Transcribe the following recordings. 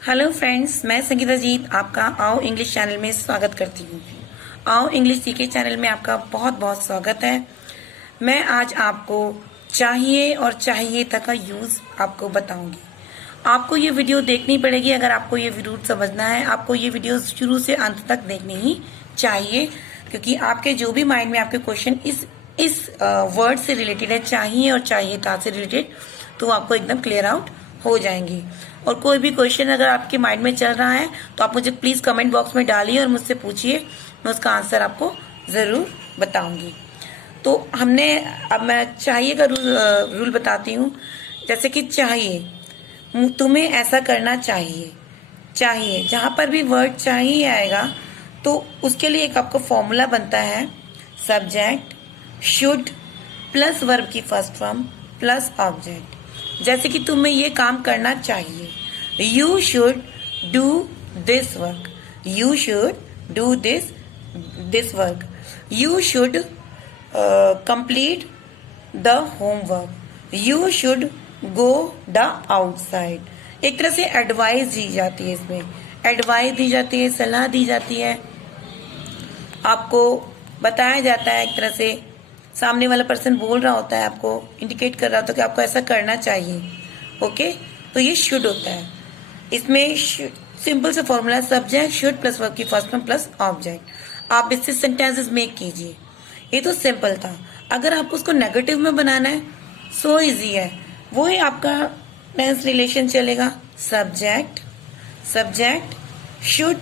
Hello friends, मैं संगीता जीत आपका आओ इंग्लिश चैनल में स्वागत करती हूँ। आओ इंग्लिश सीखे चैनल में आपका बहुत बहुत स्वागत है। मैं आज आपको चाहिए और चाहिए तक का यूज़ आपको बताऊंगी। आपको ये वीडियो देखनी पड़ेगी अगर आपको ये रूट समझना है। आपको ये वीडियो शुरू से अंत तक देखनी ही चाहिए, क्योंकि आपके जो भी माइंड में आपके क्वेश्चन इस वर्ड से रिलेटेड है, चाहिए और चाहिएता से रिलेटेड, तो आपको एकदम क्लियर आउट हो जाएंगे। और कोई भी क्वेश्चन अगर आपके माइंड में चल रहा है तो आप मुझे प्लीज कमेंट बॉक्स में डालिए और मुझसे पूछिए, मैं उसका आंसर आपको जरूर बताऊंगी। तो अब मैं चाहिए का रूल बताती हूँ। जैसे कि चाहिए, तुम्हें ऐसा करना चाहिए। चाहिए, जहां पर भी वर्ड चाहिए आएगा तो उसके लिए एक आपको फॉर्मूला बनता है, सब्जेक्ट शुड प्लस वर्ब की फर्स्ट फॉर्म प्लस ऑब्जेक्ट। जैसे कि तुम्हें ये काम करना चाहिए, you should do this work. You should do this work. You should complete the homework. You should go the outside. एक तरह से एडवाइस दी जाती है, इसमें एडवाइस दी जाती है, सलाह दी जाती है, आपको बताया जाता है। एक तरह से सामने वाला पर्सन बोल रहा होता है, आपको इंडिकेट कर रहा होता है कि आपको ऐसा करना चाहिए। ओके, तो ये शुड होता है। इसमें सिंपल से formula, subject should plus verb की फर्स्ट फॉर्म प्लस ऑब्जेक्ट। आप इससे सेंटेंसेस मेक कीजिए। ये तो सिंपल था। अगर आपको उसको नेगेटिव में बनाना है, सो इजी है। वो ही आपका टेंस रिलेशन चलेगा, subject should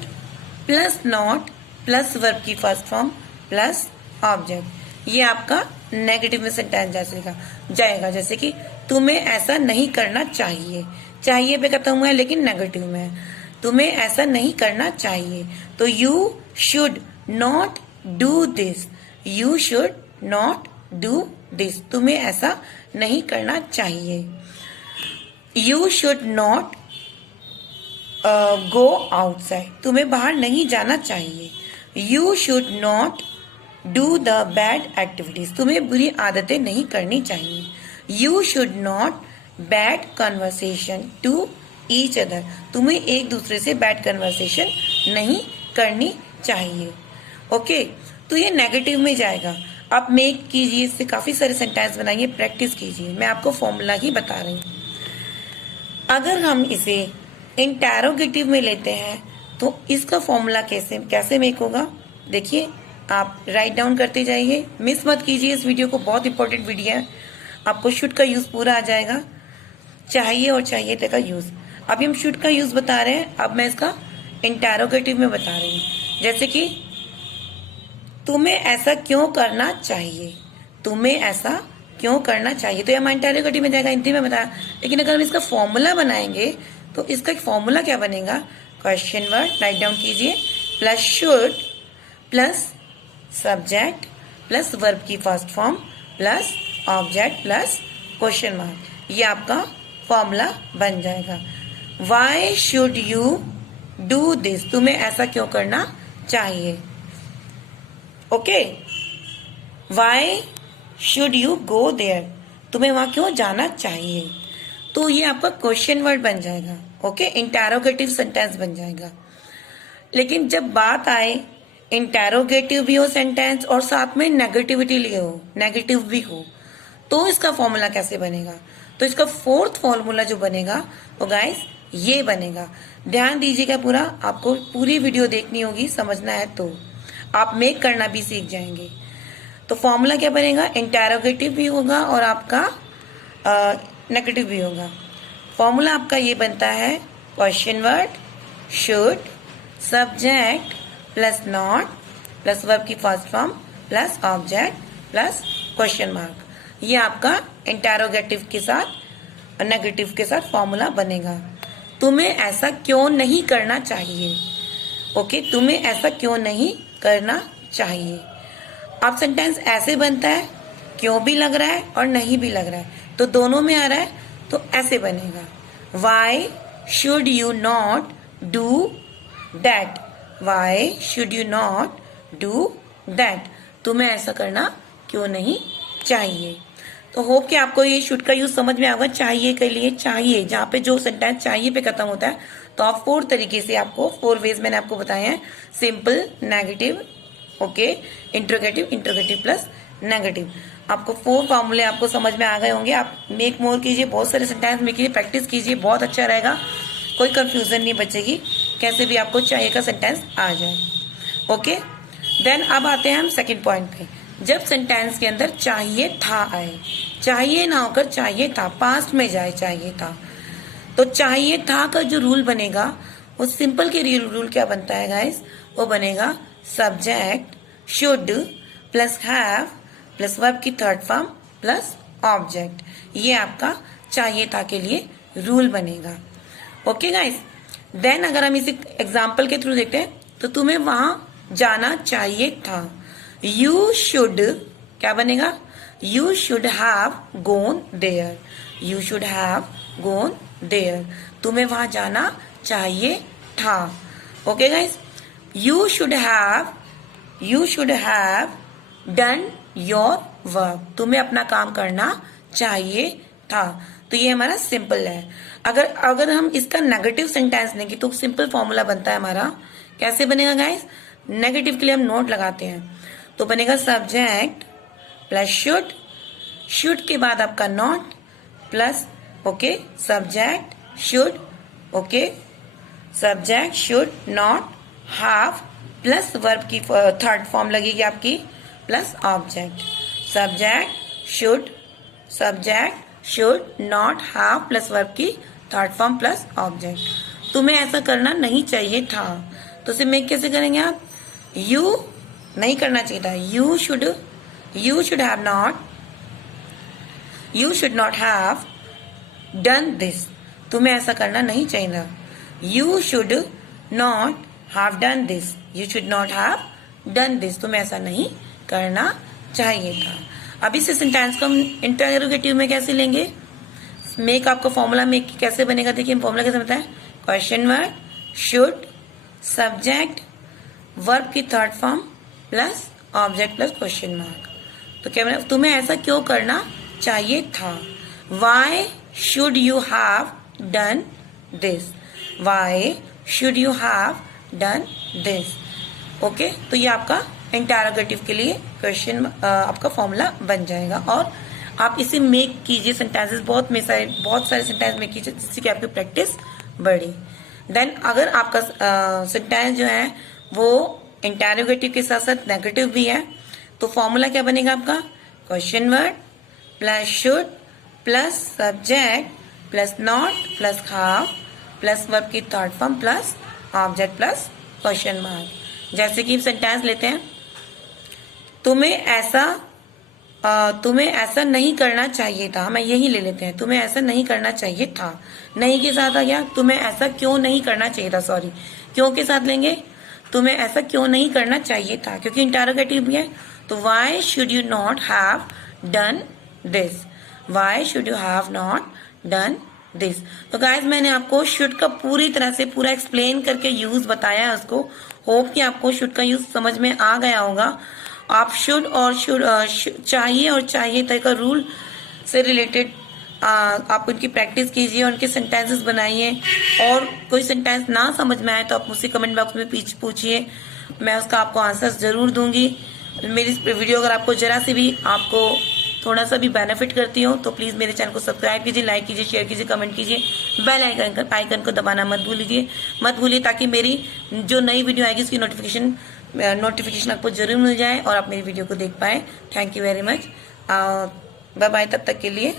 plus not plus verb की फर्स्ट फॉर्म प्लस ऑब्जेक्ट। ये आपका नेगेटिव में सेंटेंस जाएगा। जैसे कि तुम्हें ऐसा नहीं करना चाहिए। चाहिए पे खत्म हुआ है लेकिन नेगेटिव में है। तुम्हें ऐसा नहीं करना चाहिए, तो you should not do this. You should not do this. तुम्हें ऐसा नहीं करना चाहिए। You should not go outside. तुम्हें बाहर नहीं जाना चाहिए। You should not do the bad activities. तुम्हें बुरी आदतें नहीं करनी चाहिए। You should not bad conversation to each other. तुम्हें एक दूसरे से बैड कन्वर्सेशन नहीं करनी चाहिए। ओके, तो ये नेगेटिव में जाएगा। आप मेक कीजिए, इससे काफी सारे सेंटेंस बनाइए, प्रैक्टिस कीजिए। मैं आपको फॉर्मूला ही बता रही हूँ। अगर हम इसे इंटेरोगेटिव में लेते हैं तो इसका फॉर्मूला कैसे मेक होगा, देखिए। आप राइट डाउन करते जाइए, मिस मत कीजिए इस वीडियो को, बहुत इंपॉर्टेंट वीडियो है। आपको शुड का यूज पूरा आ जाएगा, चाहिए और चाहिए का यूज। अभी हम शुड का यूज बता रहे हैं, अब मैं इसका इंटेरोगेटिव में बता रही हूँ। जैसे कि तुम्हें ऐसा क्यों करना चाहिए। तुम्हें ऐसा क्यों करना चाहिए, तो यह इंटेरोगेटिव में जाएगा, हिंदी में बताया। लेकिन अगर हम इसका फॉर्मूला बनाएंगे तो इसका फॉर्मूला क्या बनेगा, क्वेश्चन वर्ड राइट डाउन कीजिए, plus should plus subject plus verb की first form plus object plus question mark. ये आपका फॉर्मूला बन जाएगा। Why should you do this. तुम्हें ऐसा क्यों करना चाहिए। Okay, why should you go there. तुम्हें वहां क्यों जाना चाहिए। तो ये आपका क्वेश्चन वर्ड बन जाएगा। ओके, इंटेरोगेटिव सेंटेंस बन जाएगा। लेकिन जब बात आए इंटेरोगेटिव भी हो सेंटेंस और साथ में नेगेटिव भी हो, तो इसका फॉर्मूला कैसे बनेगा। तो इसका फोर्थ फॉर्मूला जो बनेगा वो गाइस ये बनेगा। ध्यान दीजिएगा पूरा, आपको पूरी वीडियो देखनी होगी, समझना है तो आप मेक करना भी सीख जाएंगे। तो फॉर्मूला क्या बनेगा, इंटेरोगेटिव भी होगा और आपका नेगेटिव भी होगा। फॉर्मूला आपका ये बनता है, question word should subject plus not plus verb की first form plus object plus question mark. ये आपका इंटेरोगेटिव के साथ नेगेटिव के साथ फॉर्मूला बनेगा। तुम्हें ऐसा क्यों नहीं करना चाहिए। ओके, तुम्हें ऐसा क्यों नहीं करना चाहिए। अब सेंटेंस ऐसे बनता है, क्यों भी लग रहा है और नहीं भी लग रहा है, तो दोनों में आ रहा है, तो ऐसे बनेगा, Y should you not do that. Y should you not do that. तुम्हें ऐसा करना क्यों नहीं चाहिए। तो होप कि आपको ये शुड का यूज समझ में आएगा। चाहिए के लिए चाहिए, जहाँ पे जो सेंटेंस चाहिए पे खत्म होता है, तो आप 4 तरीके से आपको 4 वेज मैंने आपको बताए हैं। Simple, negative, okay, interrogative, interrogative plus negative. आपको 4 फॉर्मूले आपको समझ में आ गए होंगे। आप मेक मोर कीजिए, बहुत सारे सेंटेंस मेक कीजिए, प्रैक्टिस कीजिए, बहुत अच्छा रहेगा, कोई कंफ्यूजन नहीं बचेगी, कैसे भी आपको चाहिए का सेंटेंस आ जाए। ओके, देन अब आते हैं हम सेकंड पॉइंट पे। जब सेंटेंस के अंदर चाहिए था आए, चाहिए ना होकर चाहिए था, पास्ट में जाए चाहिए था, तो चाहिए था का जो रूल बनेगा वो सिंपल के रूल क्या बनता है गाइस, वो बनेगा subject should plus have plus verb की थर्ड फॉर्म प्लस ऑब्जेक्ट। ये आपका चाहिए था के लिए रूल बनेगा। ओके गाइस, देन अगर हम इसी एग्जाम्पल के थ्रू देखते हैं, तो तुम्हें वहां जाना चाहिए था। यू शुड क्या बनेगा, you should have gone there, you should have gone there, तुम्हें वहां जाना चाहिए था। Okay guys, you should have done your work, तुम्हें अपना काम करना चाहिए था। तो ये हमारा सिंपल है। अगर हम इसका नेगेटिव सेंटेंस लेंगे तो सिंपल फॉर्मूला बनता है हमारा, कैसे बनेगा गाइस, नेगेटिव के लिए हम नोट लगाते हैं, तो बनेगा सब्जेक्ट प्लस शुड, शुड के बाद आपका not plus okay subject should, okay subject should not have plus verb की थर्ड फॉर्म लगेगी आपकी plus object. Subject should not have plus verb की थर्ड फॉर्म प्लस ऑब्जेक्ट। तुम्हें ऐसा करना नहीं चाहिए था, तो इसे मेक कैसे करेंगे आप, यू नहीं करना चाहिए था, you should not have done this, तुम्हें ऐसा करना नहीं चाहिए था। You should not have done this, you should not have done this, तुम्हें ऐसा नहीं करना चाहिए था। अब इस सेंटेंस को हम इंटरोगेटिव में कैसे लेंगे, मेक आपका फॉर्मूला मेक कैसे बनेगा, देखिए फॉर्मूला कैसे बनता है, question word should subject verb की third form plus object plus question mark. तो क्या बना, तुम्हें ऐसा क्यों करना चाहिए था, why should you have done this, why should you have done this. Okay, तो ये आपका इंटरोगेटिव के लिए क्वेश्चन आपका फॉर्मूला बन जाएगा। और आप इसे मेक कीजिए सेंटेंसेस, बहुत सारे सेंटेंस मेक कीजिए, जिससे कि आपकी प्रैक्टिस बढ़े। देन अगर आपका सेंटेंस जो है वो इंटरोगेटिव के साथ साथ नेगेटिव भी है, तो फॉर्मूला क्या बनेगा आपका, question word plus should plus subject plus not plus have plus verb की third form plus object plus question mark. जैसे कि सेंटेंस लेते हैं, तुम्हें ऐसा नहीं करना चाहिए था, मैं यही ले लेते हैं, तुम्हें ऐसा नहीं करना चाहिए था, नहीं के साथ आ गया, तुम्हें ऐसा क्यों नहीं करना चाहिए था, सॉरी क्यों के साथ लेंगे, तुम्हें ऐसा क्यों नहीं करना चाहिए था, क्योंकि इंटरोगेटिव भी है, तो Y should you not have done this, why should you have not done this. तो गाइज मैंने आपको शुड का पूरी तरह से पूरा एक्सप्लेन करके यूज बताया है उसको, होप कि आपको शुड का यूज समझ में आ गया होगा। आप शुड और चाहिए और चाहिए था का रूल से रिलेटेड आप उनकी प्रैक्टिस कीजिए, उनके सेंटेंसेस बनाइए, और कोई सेंटेंस ना समझ में आए तो आप मुझसे कमेंट बॉक्स में पूछिए, मैं उसका आपको आंसर जरूर दूंगी। मेरी वीडियो अगर आपको जरा से भी आपको थोड़ा सा भी बेनिफिट करती हो तो प्लीज मेरे चैनल को सब्सक्राइब कीजिए, लाइक कीजिए, शेयर कीजिए, कमेंट कीजिए, बेल आइकन को दबाना मत भूलिए, ताकि मेरी जो नई वीडियो आएगी उसकी नोटिफिकेशन आपको जरूर मिल जाए और आप मेरी वीडियो को देख पाए। Thank you very much, bye bye, तब तक के लिए।